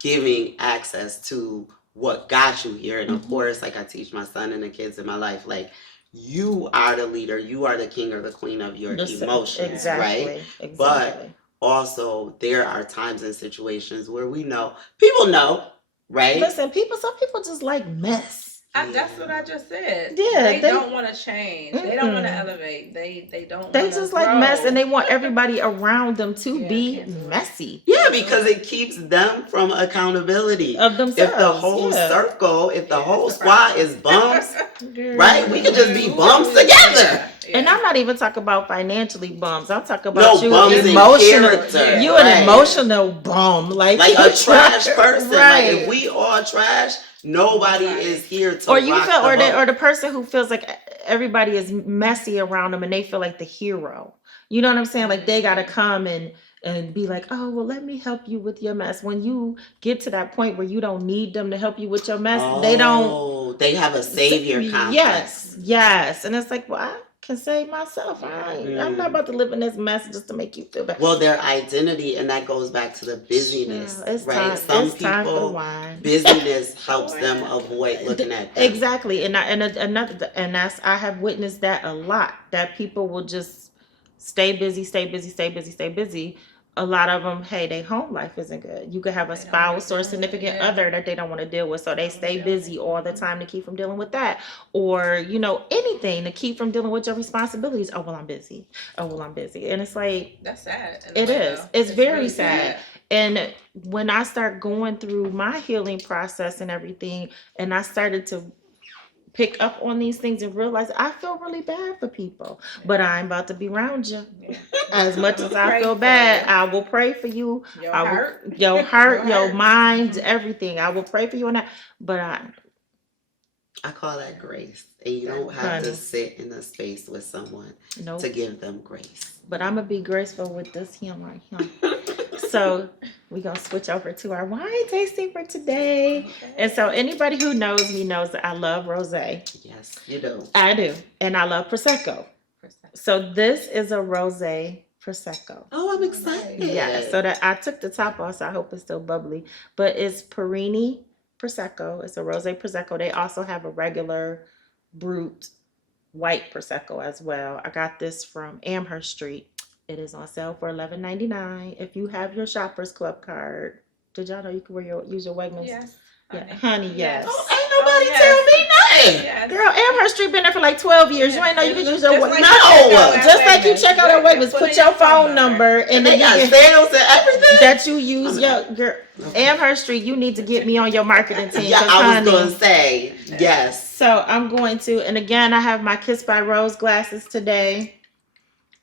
giving access to what got you here. And of course, like I teach my son and the kids in my life, like, you are the leader, you are the king or the queen of your emotions, right? Exactly. But also, there are times and situations where people know, right? Listen, some people just like mess. That's what I just said. Yeah, they don't want to change. They don't want to elevate. They don't. They just grow. like mess, and they want everybody around them to be messy. Yeah, because it keeps them from accountability of themselves. If the whole circle, if the whole squad is bums, right? We can just be bums together. And I'm not even talking about financially bums. I'm talking about emotional. You an emotional bum, like a trash person. Right. Like if we all trash, nobody is here to. Or the person who feels like everybody is messy around them and they feel like the hero. You know what I'm saying? Like they gotta come and be like, oh, well, let me help you with your mess. When you get to that point where you don't need them to help you with your mess, they don't. They have a savior complex. Yes. And it's like, well, can save myself. I'm not about to live in this mess just to make you feel bad. Well, their identity, and that goes back to the busyness, It's right? time. Some It's time for the people, wine. busyness helps them avoid looking at them. Exactly, and that's I have witnessed that a lot. That people will just stay busy, stay busy, stay busy, stay busy. A lot of them, hey, their home life isn't good. You could have a spouse or a significant other that they don't want to deal with, so they stay busy all the time to keep from dealing with that, or anything to keep from dealing with your responsibilities. Oh well, I'm busy. Oh well, I'm busy, and it's like That's sad. it is. It's very really sad. And when I start going through my healing process and everything, and I started to pick up on these things and realize I feel really bad for people, but I'm about to be around you. As much as I feel bad, I will pray for you. Your Your heart, your mind, everything. I will pray for you on that. But I call that grace. And you don't have to sit in a space with someone to give them grace. But I'm going to be graceful with this him right here. So we're going to switch over to our wine tasting for today. Okay. And so anybody who knows me knows that I love rosé. Yes, you do. I do. And I love Prosecco. So this is a rosé Prosecco. Oh, I'm excited. Yeah, so that I took the top off, so I hope it's still bubbly. But it's Perini Prosecco. It's a rosé Prosecco. They also have a regular brut white Prosecco as well. I got this from Amherst Street. It is on sale for $11.99. If you have your Shoppers Club card, did y'all know you can use your Wegmans? Yes. Yeah, honey, yes. Oh, ain't nobody tell me nothing. Yes. Girl, Amherst Street been there for like 12 years. You ain't know you can use your Wegmans. Just like you check out our Wegmans. Put your phone number and they then got you sales and everything. That you use your girl. Amherst Street, you need to get me on your marketing team. Yeah, I was going to say, yes. So I'm going to, and again, I have my Kiss by Rose glasses today.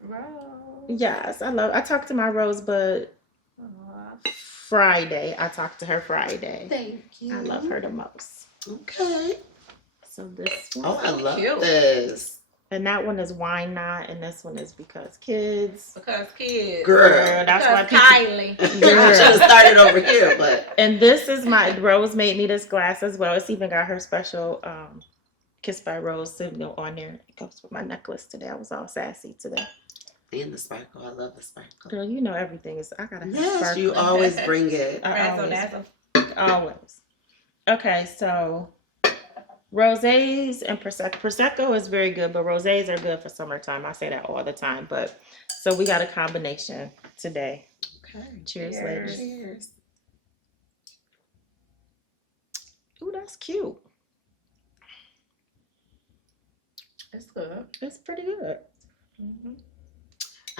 Rose. Yes, I talked to my Rosebud Friday. I talked to her Friday. Thank you. I love her the most. Okay. So this one. Oh, I love this. And that one is Why Not, and this one is Because Kids. Because kids. Girl, that's why Kylie. I should have started over here, but. And this is Rose made me this glass as well. It's even got her special Kiss by Rose signal on there. It goes with my necklace today. I was all sassy today. And the sparkle. I love the sparkle. Girl, you know everything is. I gotta have yes, sparkle. you always bring it. Always. Okay, so rosés and prosecco. Prosecco is very good, but rosés are good for summertime. I say that all the time. But so we got a combination today. Okay. Cheers, ladies. Cheers. Ooh, that's cute. It's good. It's pretty good. Mm-hmm.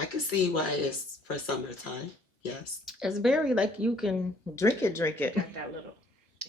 I can see why it's for summertime. Yes. It's very like you can drink it. Got that little.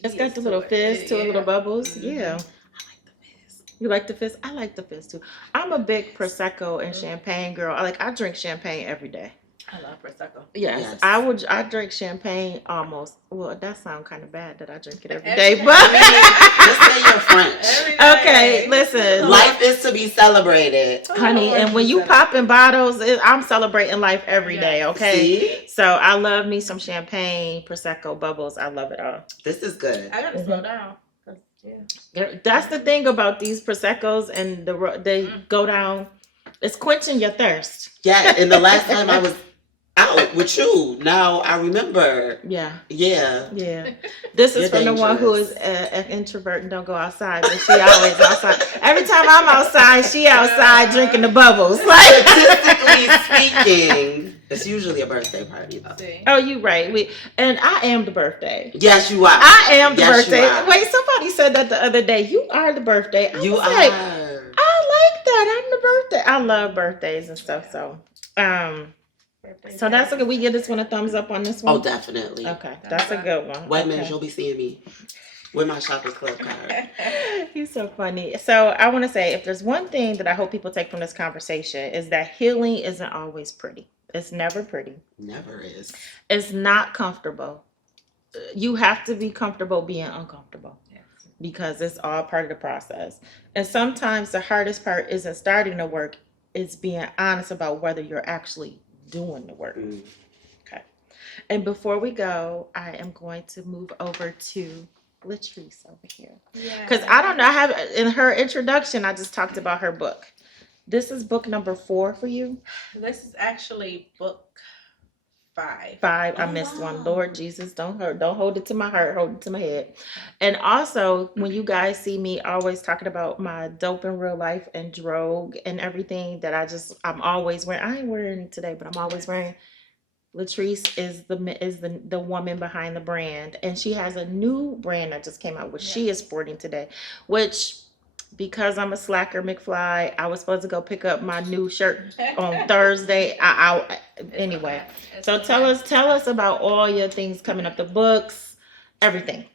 It's got the little fizz too, little bubbles. Mm-hmm. Yeah. I like the fizz. You like the fizz? I like the fizz too. I'm a big Prosecco and champagne girl. I drink champagne every day. I love Prosecco. Yes. I drink champagne almost. Well, that sounds kind of bad that I drink it every day, but just say you're French. Okay, listen. Life is to be celebrated, honey. And when you popping bottles, I'm celebrating life every day. Okay. See? So I love me some champagne, Prosecco, bubbles. I love it all. This is good. I gotta slow down. That's the thing about these Proseccos, and they go down. It's quenching your thirst. Yeah. And the last time I was out with you. Now I remember. Yeah. This is from the one who is an introvert and don't go outside, but she always outside. Every time I'm outside, she outside drinking the bubbles. Statistically speaking, it's usually a birthday party though. Oh, you right. And I am the birthday. Yes, you are. I am the birthday. Wait, somebody said that the other day. You are the birthday. You are. I like that. I'm the birthday. I love birthdays and stuff. So, so that's okay. We give this one a thumbs up on this one. Oh, definitely. Okay, that's a good one. Wait a minute, you'll be seeing me with my Shoppers Club card. You're so funny. So I want to say, if there's one thing that I hope people take from this conversation, is that healing isn't always pretty. It's never pretty. Never is. It's not comfortable. You have to be comfortable being uncomfortable. Because it's all part of the process. And sometimes the hardest part isn't starting the work, it's being honest about whether you're actually doing the work. Okay. And before we go, I am going to move over to Latrice over here. Because I don't know, in her introduction, I just talked about her book. This is book number 4 for you? This is actually book 5. 5. I Oh, missed one. wow. Lord Jesus, don't hold it to my heart, hold it to my head. And also, when you guys see me always talking about my dope in real life and drogue and everything that I'm always wearing. I ain't wearing it today, but I'm always wearing. Latrice is the woman behind the brand, and she has a new brand that just came out, which she is sporting today. Which, because I'm a slacker McFly, I was supposed to go pick up my new shirt on Thursday. Anyway. So tell us about all your things coming up, the books, everything.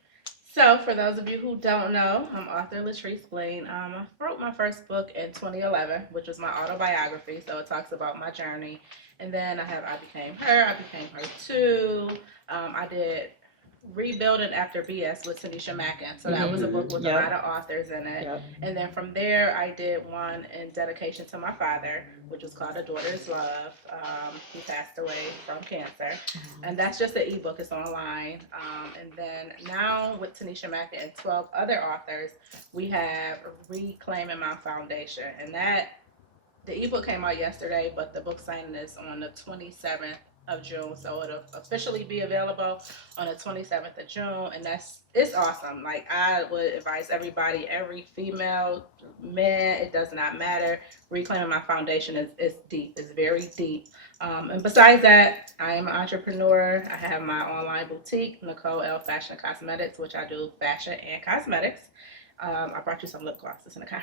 So, for those of you who don't know, I'm author Latrice Gleen. I wrote my first book in 2011, which was my autobiography. So it talks about my journey. And then I have I Became Her Too. I did Rebuilding After BS with Tanisha Mackin. So that was a book with a lot of authors in it. Yep. And then from there, I did one in dedication to my father, which was called A Daughter's Love. He passed away from cancer. And that's just an ebook. It's online. And then now with Tanisha Mackin and 12 other authors, we have Reclaiming My Foundation. And the ebook came out yesterday, but the book signing is on the 27th of June, so it'll officially be available on the 27th of June, and it's awesome. Like, I would advise everybody, every female, man, it does not matter. Reclaiming My Foundation is deep. It's very deep. And besides that, I am an entrepreneur. I have my online boutique, Nicole L. Fashion Cosmetics, which I do fashion and cosmetics. I brought you some lip glosses in the car.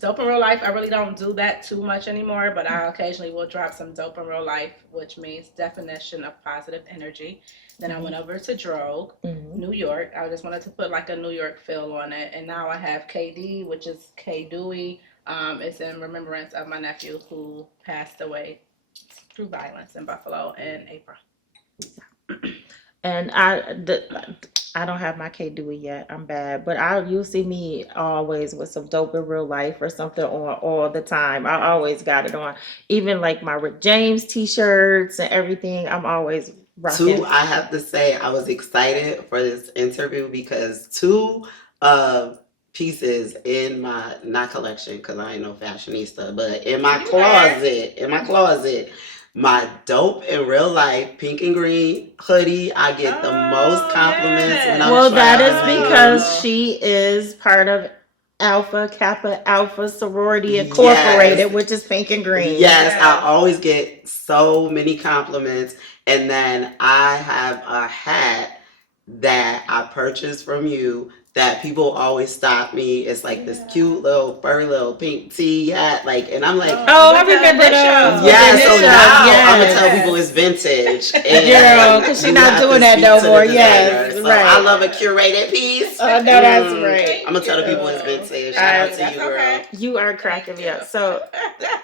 Dope in real life, I really don't do that too much anymore, but I occasionally will drop some dope in real life, which means definition of positive energy. Then I went over to Drogue, New York. I just wanted to put like a New York feel on it. And now I have KD, which is K Dewey. It's in remembrance of my nephew who passed away through violence in Buffalo in April. And I don't have my K Dewey yet. I'm bad, but you'll see me always with some dope in real life or something on all the time. I always got it on, even like my Rick James t-shirts and everything. I'm always rocking. 2, I have to say, I was excited for this interview because 2 pieces in my, not collection because I ain't no fashionista, but in my closet, my dope in real life pink and green hoodie. I get the most compliments when I'm Well, that is traveling. because she is part of Alpha Kappa Alpha Sorority Incorporated, which is pink and green. Yes, I always get so many compliments. And then I have a hat that I purchased from you that people always stop me. It's like this cute little fur little pink tea hat, like, and I'm like, I remember those. Yeah, so now I'm gonna tell people it's vintage. Girl, because she's not doing that no more. Yes, so right. I love a curated piece. Oh, no, that's right. I'm gonna tell the people it's vintage. Shout out to you, girl. You are cracking me up. So,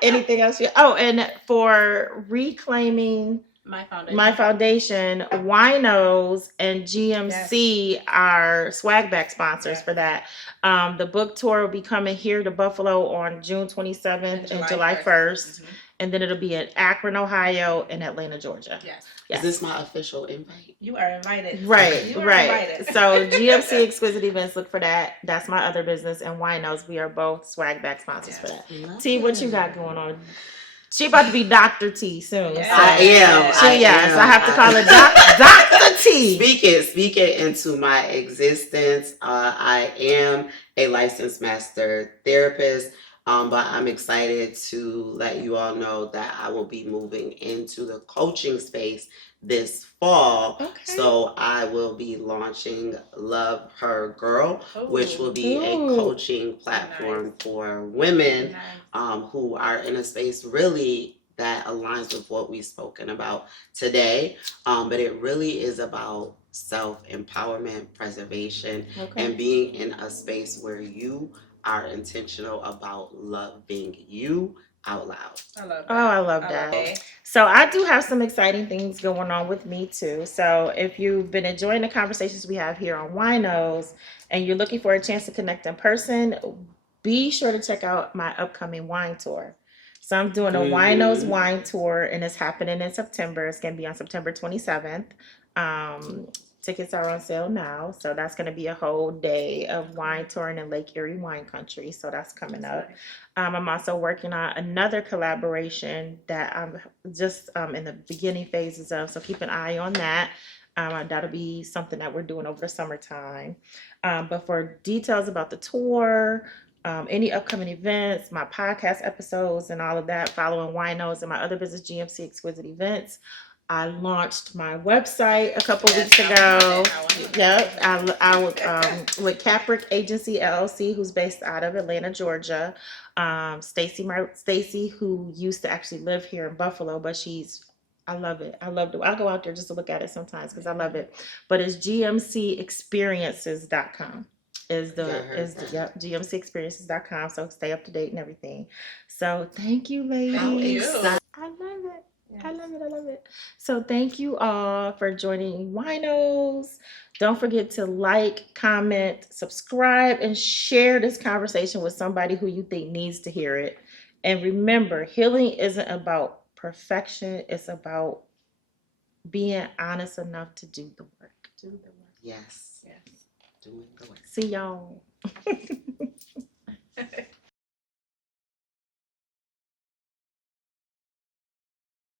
anything else? And for reclaiming my foundation, WINOS and GMC are swag bag sponsors for that. The book tour will be coming here to Buffalo on June 27th and July 1st. And then it'll be in Akron, Ohio, and Atlanta, Georgia. Yes. Is this my official invite? You are invited. Right. Invited. So GMC Exquisite Events, look for that. That's my other business. And WINOS, we are both swag bag sponsors for that. T, what you got going on? She about to be Dr. T soon. Yes. So. I am. Yes, I have to call her Dr. T. Speak it into my existence. I am a licensed master therapist. But I'm excited to let you all know that I will be moving into the coaching space this fall. Okay. So I will be launching Love Her Girl, which will be a coaching platform for women who are in a space really that aligns with what we've spoken about today. But it really is about self-empowerment, preservation, and being in a space where you are intentional about loving you out loud. I love that. Oh, I love that. So I do have some exciting things going on with me too. So if you've been enjoying the conversations we have here on WINOS and you're looking for a chance to connect in person, be sure to check out my upcoming wine tour. So I'm doing a WINOS wine tour and it's happening in September. It's going to be on September 27th. Tickets are on sale now, so that's going to be a whole day of wine touring in Lake Erie wine country. So that's coming up. I'm also working on another collaboration that I'm just in the beginning phases of. So keep an eye on that. That'll be something that we're doing over the summertime. But for details about the tour, any upcoming events, my podcast episodes, and all of that, following WINOS and my other business, GMC Exquisite Events. I launched my website a couple weeks ago. Yep, I with Caprick Agency LLC, who's based out of Atlanta, Georgia. Stacy, who used to actually live here in Buffalo, but I love it. I love it. I go out there just to look at it sometimes because I love it. But it's gmcexperiences.com. Is gmcexperiences.com. So stay up to date and everything. So thank you, ladies. I love it. Yes. I love it. I love it. So thank you all for joining WINOS. Don't forget to like, comment, subscribe, and share this conversation with somebody who you think needs to hear it. And remember, healing isn't about perfection. It's about being honest enough to do the work. Do the work. Yes. Doing the work. See y'all.